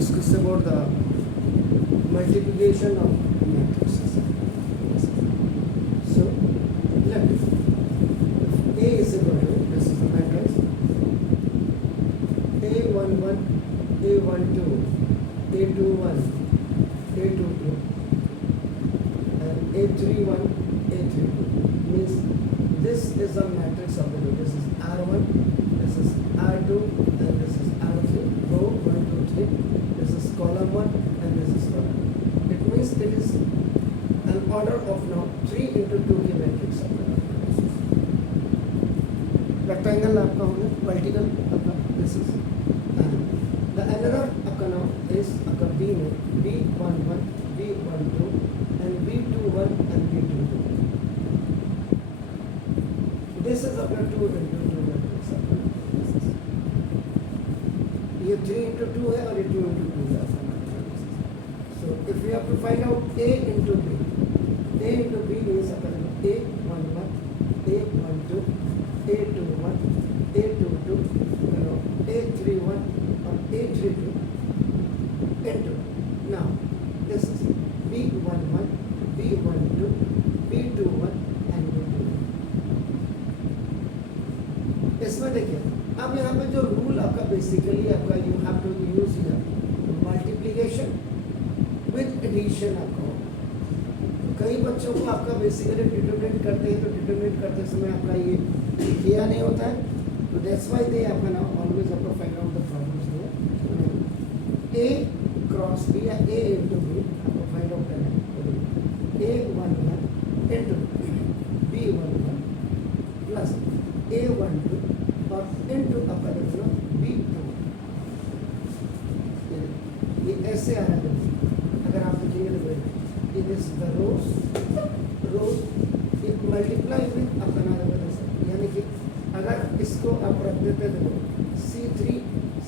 discuss about the multiplication of matrices. So let A is equal to, this is the matrix, A11, A12, A21, A22, and A31, A32. Means this is a matrix of the row. This is R1, this is R2, and this is R3. Row 1, 2, 3. This is column 1, and this is column 1. It means it is an order of now 3 into 2 की matrix of the row. Rectangle आपका हो गया, vertical आपका this is, and the another आपका now is आपका B में B11, B12, and B21 and B22. This is आपका 2 into 2 matrix आपका. ये 3 into 2 है और ये 2 into 2 है आपका matrix. So if we have to find out A into B, A into B means आपका A11, A12, A21, A22, A31 or A32 into. Now this is B11, B12, B21 and B22. इसमें देखिए अब यहाँ पे जो rule आपका basically आपका you have to use here multiplication with addition आपका होगा. कई बच्चों को आपका बेसिकली डिटरमिनेट करते हैं तो डिटरमिनेट करते समय आपका ये किया नहीं होता है, तो दैट्स व्हाई दे आपका ना ऑलवेज आपको फाइंड आउट द प्रॉब्लम्स है. ए क्रॉस बी या ए इनटू बी आपको फाइंड आउट करना है. A11 into B11 plus A12 और इनटू आपका देखो B2. ये ऐसे आ रहा है. अगर आप देखेंगे तो it is the rows it multiply with आपका ना देखो, यानी कि अगर इसको आप रख देते देखो C3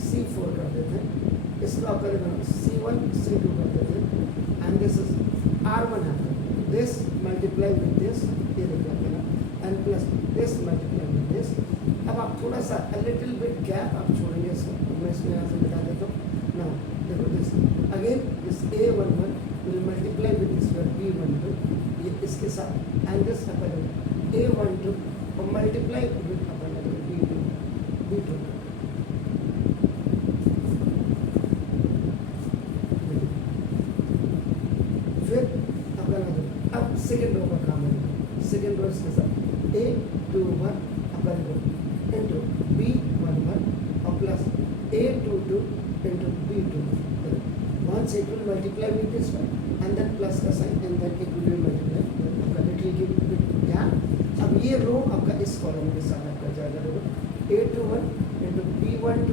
C4 कर देते हैं, इसको आप करेंगे C1 C2 कर देते हैं, and this is R1 आपका this multiply with this, ये देखिए आपका ना, and plus this multiply with this. अब आप थोड़ा सा a little bit gap आप छोड़ेंगे इसको, मैं इसको यहाँ से मिटा देता हूँ. Now देखो this again this A11 will multiply with this B12 ये इसके साथ, and this अपन A12 और multiply with अपन B2. फिर अपन अब सेकेंड रो का काम है. सेकेंड रो इसके साथ A21 अपन into B11 और plus A22 into B2. Once it will multiply with this one and then plus का sign and then it will multiply. आपका little give bit gap. अब ये रो आपका इस कॉलम के साथ आपका जाएगा देखो A21 into B12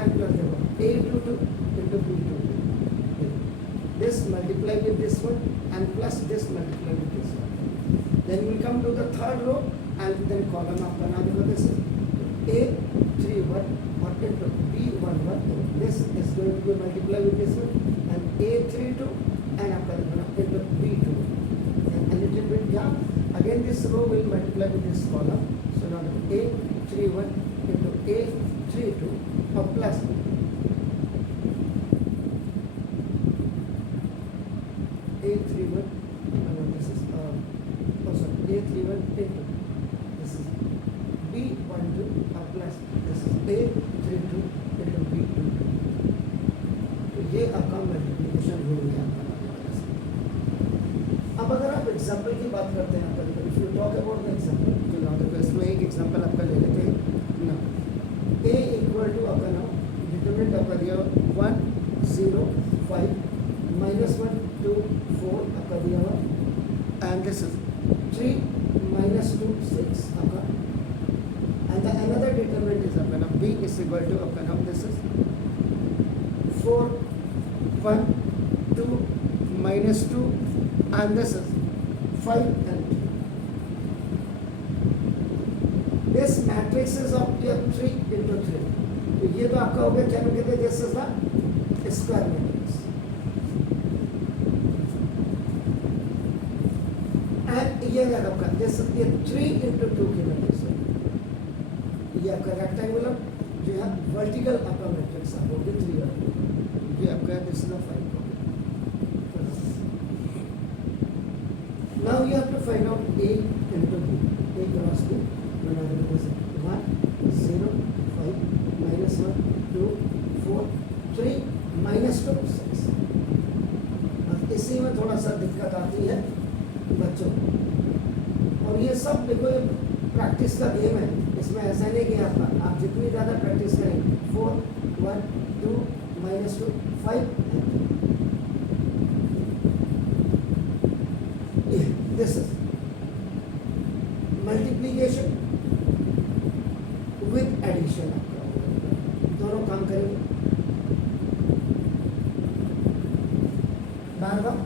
and plus देखो A22 into B22. This multiply with this one and plus this multiply with this one. Then we come to the third row and then column आपका ना देखो this is A31 or into B11. This is going to be multiply with this one and A32 and आपका देखो into B2. And a little bit gap. Again this row will multiply with this column. So now A31 into A32 or plus A31. This is A31 into this is B12 or plus this is A32 into B22. तो ये आपका multiplication हो गया आपका. अब अगर आप example की बात करते हैं आपका, if you talk about the example, तो ना देखो इसमें एक एग्जाम्पल आपका ले लेते हैं ना. A इक्वल टू आपका ना डिटरमिनेंट आपका दिया 1 0 5 -1 2 4 आपका दिया हुआ, एंड दिस इज 3 -2 6 आपका, and the another determinant is आपका ना B इज इक्वल टू आपका ना this is 4 1 2 -2 and this is 5 and 2. This matrix is of your 3 into 3. तो ये तो आपका हो गया क्या कहते हैं, this is the square matrix. And ये आपका दिस ये 3 into 2 की मैट्रिक्स है. ये आपका रेक्टेंगुलर जो है वर्टिकल आपका मैट्रिक्स आपको 3 है. ये आपका this is the 5 column. Now you have to find out A into B. A cross B. When I do this, 1, 0, 5, minus 1, 2, 4, 3, minus 2, 6. अब इसी में थोड़ा सा दिक्कत आती है बच्चों को. और ये सब देखो ये प्रैक्टिस का गेम है. इसमें ऐसा नहीं कि आप जितनी ज़्यादा प्रैक्टिस करेंगे 4, 1, 2, minus 2, 5. This is multiplication with addition. दोनों काम करेंगे. बार बार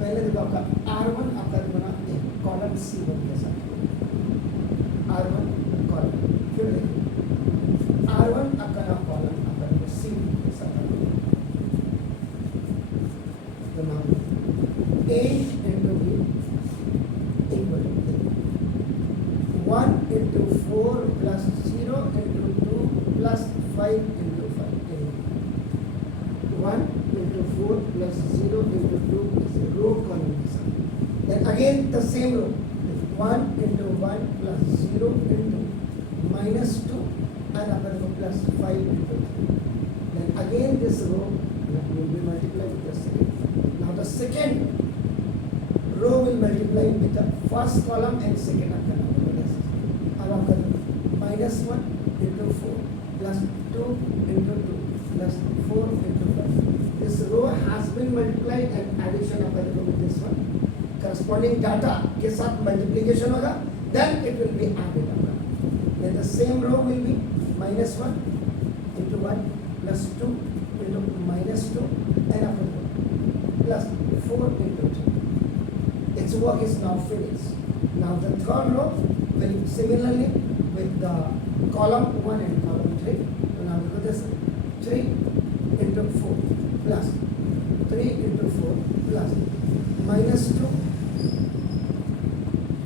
पहले देखो आपका R1 आपका बना कॉलम C1 के साथ. R1 कॉलम, फिर देखो R1 आपका कॉलम आपका C2 के साथ. तो नाम A into B equal to 1 into 4 plus 0 into 2 plus 5 into 5. 1 into 4 plus 0 into 2 is a row combination. Then again the same row. 1 into 1 plus 0 into minus 2 and another plus 5 into 3. Then again this row will be multiplied with the second. Now the second row will multiply with the first column and second of the number. अब आपका minus 1 into 4 plus 2 into 2 plus 4 into 5. This row has been multiplied and addition of with this one. Corresponding data के साथ multiplication होगा. Then it will be added up. Then the same row will be minus 1 into 1 plus 2 into minus 2 and after plus 4 into 2. Its work is now finished. Now the third row will similarly with the column 1 and column 3. So now look at this. 3 into 4 plus 3 into 4 plus minus 2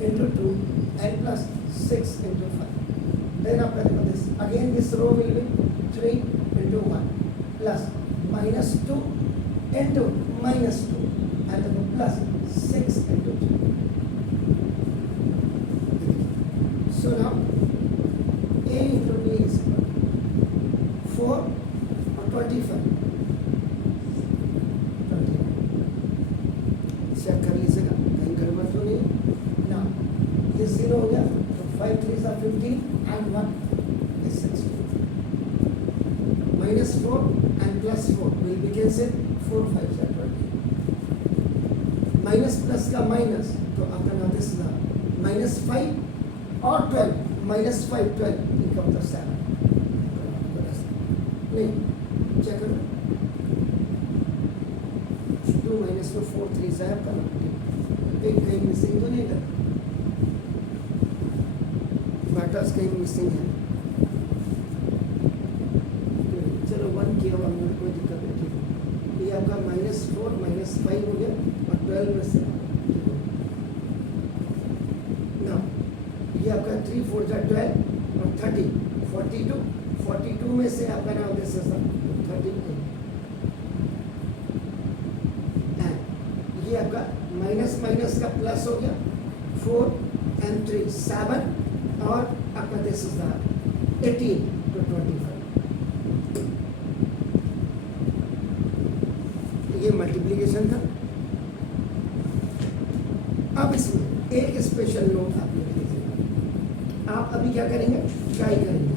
into 2 and plus 6 into 5. Then after this, again this row will be 3 into 1 plus minus 2 into minus 2 and then plus 6 into 2. So now A into B is 4 or 25. 25. Check कर लीजिएगा कहीं गड़बड़ तो नहीं. Now ये 0 हो गया तो 5 3s are 15 and 1 is 16. Minus 4 and plus 4 will be cancelled. 4 5s are 20. Minus plus का माइनस तो आपका ना दिस ना minus 5 or 12. minus 5 12 इनका मतलब 7 नहीं चेक करो 2 minus 4 3 से आपका एक कहीं मिसिंग तो नहीं कर बैटर्स कहीं मिसिंग है. चलो 1 किया हुआ मेरे कोई दिक्कत नहीं. ठीक है ये आपका -4 -5 हो गया और 12 में से ना ये आपका 3 4 जा 12 और 30 42 में से आपका नाम दिस इज 38. ये आपका माइनस माइनस का प्लस हो गया 4 and 3 7 और आपका दिस इज 18 to 25. ये मल्टीप्लिकेशन था. अब इसमें एक स्पेशल नोट आप लिख लीजिएगा. आप अभी क्या करेंगे ट्राई करेंगे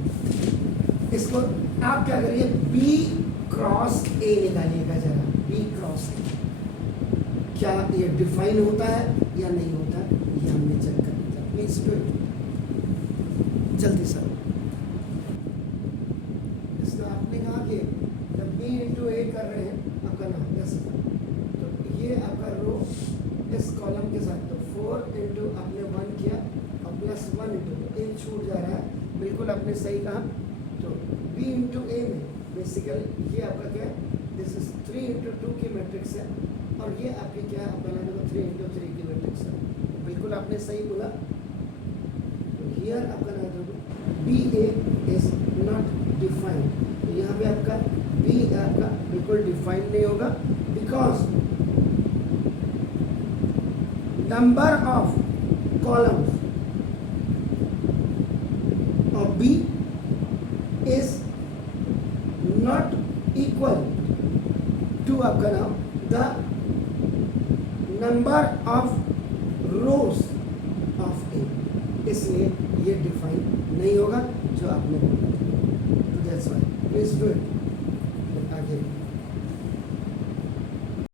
इसको. आप क्या करिए B क्रॉस A निकालिएगा जरा. B क्रॉस A क्या ये डिफाइन होता है या नहीं होता है ये हमने चेक कर लिया. प्लीज डू इट जल्दी सर. इसका आपने कहा कि जब B इंटू A कर रहे हैं आपका नाम 10 तो ये आपका रो इस कॉलम के साथ तो 4 इंटू आपने 1 किया और प्लस 1 इंटू एक छूट जा रहा है. बिल्कुल आपने सही कहा. तो B इंटू A में बेसिकली ये आपका क्या है दिस इज 3 इंटू 2 की मैट्रिक्स है और ये आपके क्या है आपका लगेगा 3 इंटू 3 की मैट्रिक्स है. बिल्कुल आपने सही बोला. तो हियर आपका लगेगा B A is not defined. तो यहाँ पे आपका बी आपका बिल्कुल डिफाइन नहीं होगा, because number of columns of B is not equal to आपका नाम the number of rows of A, इसलिए ये डिफाइन नहीं होगा जो आपने बोला। तो that's why please do it. आगे